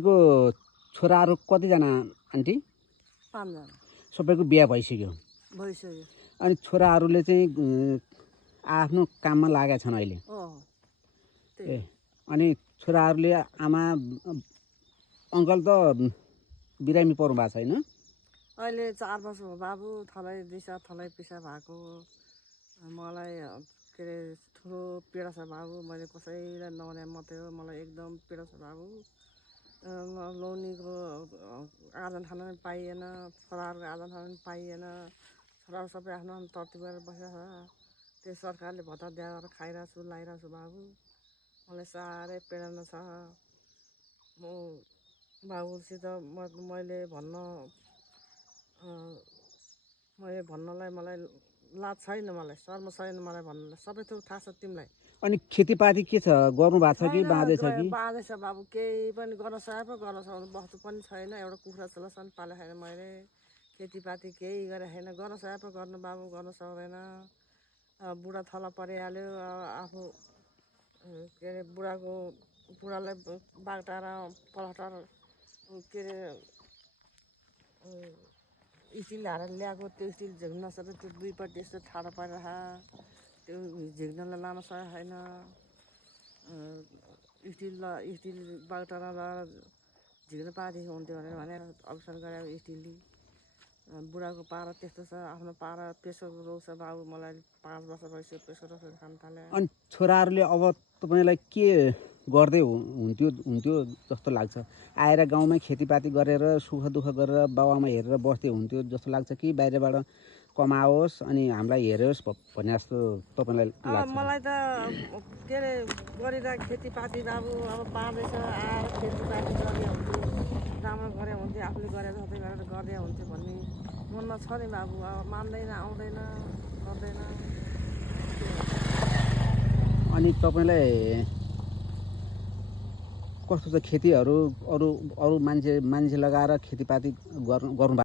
को छोराहरू कतिजना आन्टी? 5 जना सबैको बिहा भइसक्यो। भइसक्यो। अनि छोराहरूले चाहिँ आफ्नो काममा लागेका छन् अहिले। ए अनि छोराहरूले आमा अङ्कल त बिरामी पर्नु भएको छैन? अहिले 4 वर्ष हो बाबु, थलै दिशा थलै पिसा भएको। मलाई के अरे ठुलो पीडा छ बाबु, मैले कसैलाई नभने मात्रै हो, मलाई एकदम पीडा छ बाबु। लौनीको आदान खान पनि पाइएन, छोराहरूको आदान खान पनि पाइएन। छोराहरू सबै आफ्नो आफ्नो तरतिब गरेर बसेको छ। त्यो सरकारले भत्ता दिएर खाइरहेको छु, लाइरहेको छु बाबु। मलाई साह्रै पीडा छ। म बाबुसित मैले भन्नलाई मलाई लाज छैन, मलाई शर्म छैन मलाई भन्नलाई। सबै थोक थाहा छ तिमीलाई। अनि खेतीपाती के छ, गर्नु भएको छ कि बाँझै छ कि? बाँझै छ बाबु, केही पनि गर्न सके पो गर्न सक्नु वस्तु पनि छैन। एउटा कुखुरा चल्ला पनि पालेको छैन मैले। खेतीपाती केही गरेको छैन, गर्न सके पो गर्नु बाबु, गर्न सक्दैन। बुढा थला परिहाल्यो। आफू के अरे बुढालाई बागटार पलटर के अरे स्टिल हालेर ल्याएको, त्यो स्टिल झिक्न नसक्दा त्यो दुईपट्टि यस्तो ठाडो परिरह, त्यो झिक्नलाई लान सकेको छैन। स्टिल बागटार लगाएर झिक्न पाएदेखि हुन्थ्यो भनेर अवसर गराएको स्टिलले। बुढाको पारा त्यस्तो छ, आफ्नो पारा प्रेसरको रोग छ बाबु। मलाई 5 वर्ष भइसक्यो प्रेसर खान थाले। अनि छोराहरूले अब तपाईँलाई के गर्दै हुन्थ्यो जस्तो लाग्छ? आएर गाउँमै खेतीपाती गरेर सुख दुःख गरेर बाबुआमा हेरेर बस्दै हुन्थ्यो जस्तो लाग्छ कि बाहिरबाट कमाओस् अनि हामीलाई हेरोस् भन्ने जस्तो तपाईँलाई लाग्छ? मलाई त के अरे गरिरहेको खेतीपाती बाबु, अब पार्दैछ आएर खेतीपाती गरे हुन्थ्यो, राम्रो गरे हुन्थ्यो, आफूले गरेर सबै गरेर गर्दै हुन्थ्यो भन्ने मनमा छ नि बाबु। अब मान्दैन, आउँदैन, गर्दैन। अनि तपाईँलाई कस्तो छ खेतीहरू? अरू मान्छे लगाएर खेतीपाती गर्नु